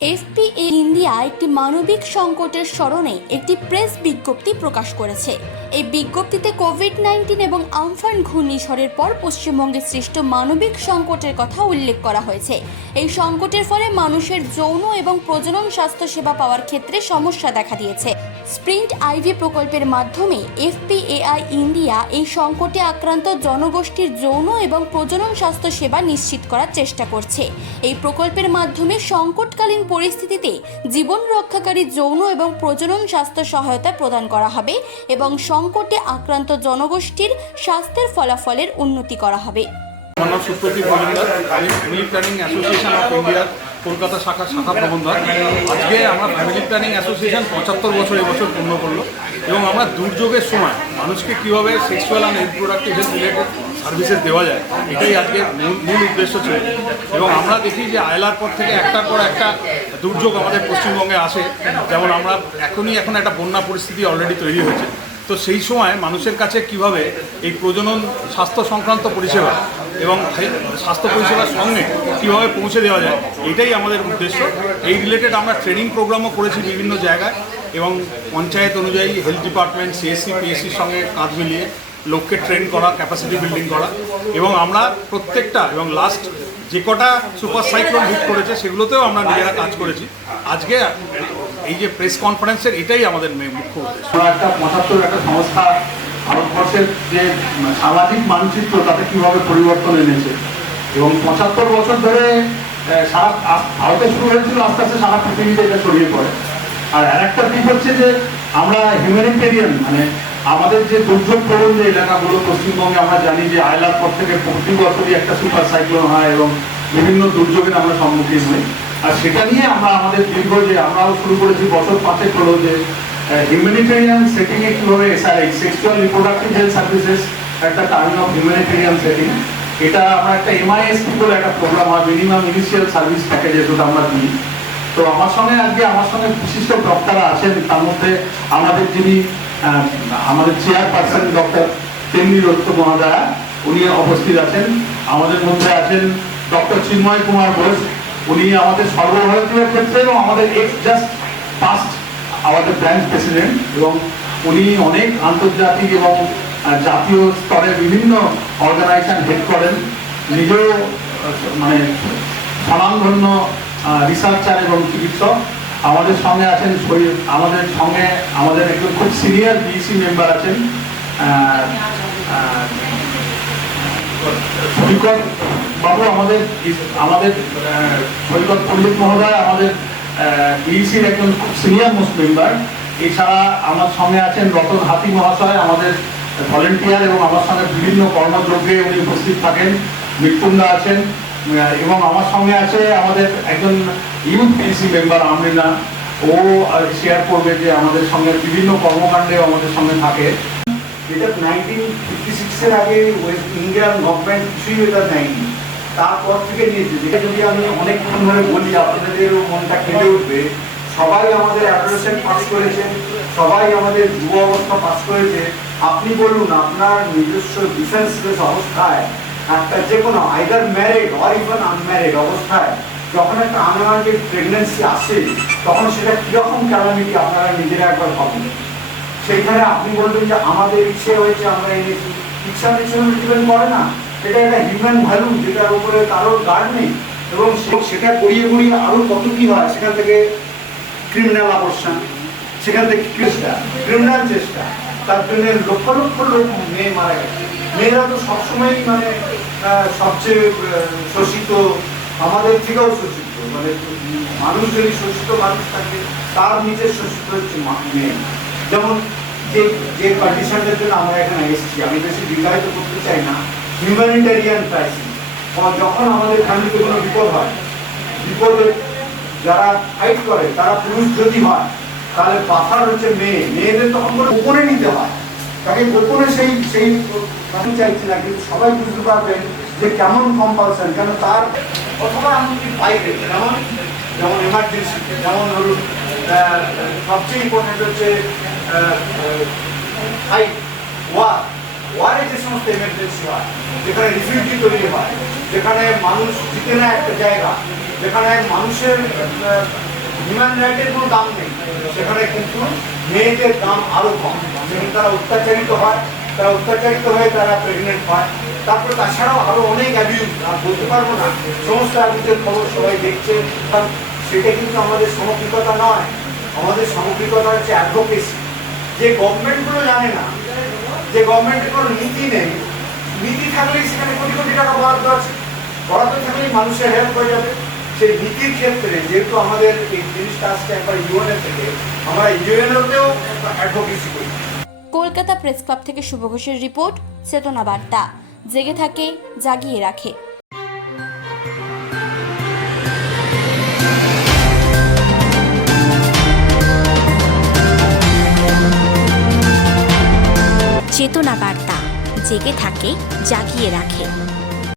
Este es India একটি মানবিক সংকটের স্মরণে একটি প্রেস বিজ্ঞপ্তি প্রকাশ করেছে। এই বিজ্ঞপ্তিতে কোভিড নাইন্টিন এবং আমফান ঘূর্ণিঝড়ের পর পশ্চিমবঙ্গে সৃষ্ট মানবিক সংকটের কথা উল্লেখ করা হয়েছে। এই সংকটের ফলে মানুষের যৌন এবং প্রজনন স্বাস্থ্যসেবা পাওয়ার ক্ষেত্রে সমস্যা দেখা দিয়েছে। স্প্রিন্ট আইভি প্রকল্পের মাধ্যমে এফপিএআই ইন্ডিয়া এই সংকটে আক্রান্ত জনগোষ্ঠীর যৌন এবং প্রজনন স্বাস্থ্য সেবা নিশ্চিত করার চেষ্টা করছে। এই প্রকল্পের মাধ্যমে সংকটকালীন পরিস্থিতিতে জীবন রক্ষাকারী যৌন এবং প্রজনন স্বাস্থ্য সহায়তা প্রদান করা হবে এবং সংকটে আক্রান্ত জনগোষ্ঠীর স্বাস্থ্যের ফলাফলের উন্নতি করা হবে। অ্যাসোসিয়েশন কলকাতা শাখা শাখা প্রবন্ধক আজকে আমরা ফ্যামিলি প্ল্যানিং অ্যাসোসিয়েশন পঁচাত্তর বছর এবছর পূর্ণ করল এবং আমরা দুর্যোগের সময় মানুষকে কীভাবে sexual and reproductive health related services দেওয়া যায়, এটাই আজকে মূল উদ্দেশ্য ছিল। এবং আমরা দেখি যে আয়লার পর থেকে একটার পর একটা দুর্যোগ আমাদের পশ্চিমবঙ্গে আসে। যেমন আমরা এখনই এখন একটা বন্যা পরিস্থিতি অলরেডি তৈরি হয়েছে। তো সেই সময় মানুষের কাছে কীভাবে এই প্রজনন স্বাস্থ্য সংক্রান্ত পরিষেবা এবং স্বাস্থ্য পরিষেবার সঙ্গে কীভাবে পৌঁছে দেওয়া যায়, এটাই আমাদের উদ্দেশ্য। এই রিলেটেড আমরা ট্রেনিং প্রোগ্রামও করেছি বিভিন্ন জায়গায় এবং পঞ্চায়েত অনুযায়ী হেলথ ডিপার্টমেন্ট সিএসসি পিএসসির সঙ্গে কাজ মিলিয়ে লোককে ট্রেন করা ক্যাপাসিটি বিল্ডিং করা। এবং আমরা প্রত্যেকটা এবং লাস্ট যে কটা সুপার সাইক্লোন হিট করেছে, সেগুলোতেও আমরা নিজেরা কাজ করেছি। আজকে এই যে প্রেস কনফারেন্সের এটাই আমাদের মুখ্য একটা পঁচাত্তর একটা সংস্থা, ভারতবর্ষের যে সামাজিক মানচিত্র, তাতে কীভাবে পরিবর্তন এনেছে। এবং পঁচাত্তর বছর ধরে সারা ভারতে শুরু হয়েছিল, আস্তে আস্তে সারা পৃথিবীতে এটা ছড়িয়ে পড়ে। আর আরেকটা দিক হচ্ছে যে, আমরা হিউম্যানিটেরিয়ান মানে আমাদের যে দুর্যোগ প্রবণ যে এলাকাগুলো পশ্চিমবঙ্গে আমরা জানি যে আয়লার পর থেকে প্রতি বছরই একটা সুপার সাইক্লোন হয় এবং বিভিন্ন দুর্যোগের আমরা সম্মুখীন হই। আর সেটা নিয়ে আমরা আমাদের দীর্ঘ যে আমরাও শুরু করেছি বছর পাঁচেক হলো যে হিউম্যানিটেরিয়ান সেটিং এ কীভাবে SRI sexual reproductive health services একটা টার্ম অফ হিউম্যানিটেরিয়ান সেটিং এটা আমরা একটা এমআইএসপি বলে একটা প্রোগ্রাম হয় মিনিমাম ইনিশিয়াল সার্ভিস প্যাকেজে যেটা আমরা দিই। তো আমার সঙ্গে আজকে আমার সঙ্গে বিশিষ্ট বক্তারা আছেন, তার মধ্যে আমাদের যিনি আমাদের চেয়ারপারসন ডক্টর তেমনি দত্ত মহাদয়া উনি উপস্থিত আছেন। আমাদের মধ্যে আছেন ডক্টর চিন্ময় কুমার ঘোষ। উনি আমাদের সর্বভারতীয় ক্ষেত্রে এবং আমাদের এক্স জাস্ট পাস্ট আমাদের ব্রাঞ্চ প্রেসিডেন্ট এবং উনি অনেক আন্তর্জাতিক এবং জাতীয় স্তরে বিভিন্ন অর্গানাইজেশন হেড করেন। নিজেও মানে স্বনামধন্য রিসার্চার এবং চিকিৎসক। আমাদের সঙ্গে আছেন শরীর- আমাদের সঙ্গে, আমাদের একজন খুব সিনিয়র বিসি মেম্বার আছেন সৈকত বাবু, আমাদের আমাদের সৈকত পণ্ডিত মহোদয়, আমাদের বিইসির একজন খুব সিনিয়র মোস্ট মেম্বার এছাড়া আমার সঙ্গে আছেন রতন হাতি মহাশয়, আমাদের ভলেন্টিয়ার এবং আমার সঙ্গে বিভিন্ন কর্মযজ্ঞে উনি উপস্থিত থাকেন। মৃত্যুন্দা আছেন। এবং আমার সঙ্গে আছে আমাদের একজন ইউথ পিএসি মেম্বার আমরিনা ও শেয়ার করবে যে আমাদের সঙ্গে বিভিন্ন কর্মকাণ্ডে আমাদের সঙ্গে থাকে। যেটা নাইনটিন ফিফটি সিক্সের আগে ওয়েস্ট ইন্ডিয়ান গভর্নমেন্ট কিছুই এটা নেয়নি তারপর থেকে নিয়েছে। যেটা যদি আমি অনেকক্ষণ ধরে বলি, আপনাদেরও মনটা কেঁদে উঠবে। সবাই আমাদের অ্যাডোলেসেন্ট পাস করেছেন সবাই আমাদের যুব অবস্থা পাস করেছে। আপনি বলুন, আপনার নিজস্ব ডিফেন্সলেস অবস্থায় একটা যে কোনো either married or even unmarried অবস্থায় যখন একটা আনওয়ান্টেড প্রেগনেন্সি আসে, তখন সেটা কীরকম ক্যালামিটি আপনারা নিজেরা একবার ভাবুন। সেইখানে আপনি বলবেন যে, আমাদের ইচ্ছে হয়েছে, আমরা এনেছি ইচ্ছা পিছনে ডিপেন্ড করে না। এটা একটা হিউম্যান ভ্যালু যেটার উপরে কারোর গার্ড নেই। এবং সেটা গড়িয়ে গড়িয়ে আরও কত কি হয়, সেখান থেকে ক্রিমিনাল আকর্ষণ সেখান থেকে চেষ্টা ক্রিমিনাল চেষ্টা। তার জন্য লক্ষ লক্ষ লোক মেয়ে মারা গেছে। মেয়েরা তো সবসময়ই মানে সবচেয়ে শোষিত, আমাদের থেকেও শোষিত। মানে মানুষ যদি শোষিত মানুষ থাকে, তার নিজের শোষিত হচ্ছে মেয়ে। যেমন যে যে কন্ডিশনটার জন্য আমরা এখানে এসেছি, আমি বেশি দীর্ঘায়িত করতে চাই না হিউম্যানিটেরিয়ান ক্রাইসিস যখন আমাদের ফ্যামিলিতে কোনো বিপদ হয়, বিপদে যারা ফাইট করে, তারা পুরুষ যদি হয় তাহলে পাথার হচ্ছে মেয়ে। মেয়েদের তখন করে গোপনে নিতে হয়। তাকে গোপনে সেই সেই আমি চাইছি না, কিন্তু সবাই বুঝতে পারবেন যে কেমন কম্পালশন কেন তার অথবা এমনকি বাইরে যেমন যেমন এমার্জেন্সি যেমন ধরুন সবচেয়ে ইম্পর্টেন্ট হচ্ছে ওয়ার ওয়ারে যে সমস্ত এমার্জেন্সি হয়, যেখানে রিফিউজি তৈরি হয়, যেখানে মানুষ জিতে না একটা জায়গা, যেখানে মানুষের হিউম্যান রাইটের কোনো দাম নেই। সেখানে কিন্তু মেয়েদের দাম আরও কম। যেখানে তারা অত্যাচারিত হয়, তারা অত্যাচারিত হয়ে তারা প্রেগনেন্ট হয়। তারপরে তাছাড়াও আরও অনেক অ্যাবিউজ আর বলতে পারব না। সমস্ত অ্যাবিউজের খবর সবাই দেখছে। কারণ সেটা কিন্তু আমাদের সামগ্রিকতা নয়। আমাদের সামগ্রিকতা হচ্ছে অ্যাডভোকেসি যে গভর্নমেন্টগুলো জানে না, যে গভর্নমেন্টের কোনো নীতি নেই, নীতি থাকলেই সেখানে কোটি কোটি টাকা বরাদ্দ আছে। বরাদ্দ থাকলেই মানুষের হেল্প হয়ে যাবে। সেই নীতির ক্ষেত্রে যেহেতু আমাদের এই জিনিসটা আসছে একবার ইউএনএ থেকে, আমরা ইউএনএতেও অ্যাডভোকেসি করি। কলকাতা প্রেস ক্লাব থেকে শুভ ঘোষের রিপোর্ট, চেতনা বার্তা। জেগে থাকে, জাগিয়ে রাখে। চেতনা বার্তা। জেগে থাকে, জাগিয়ে রাখে।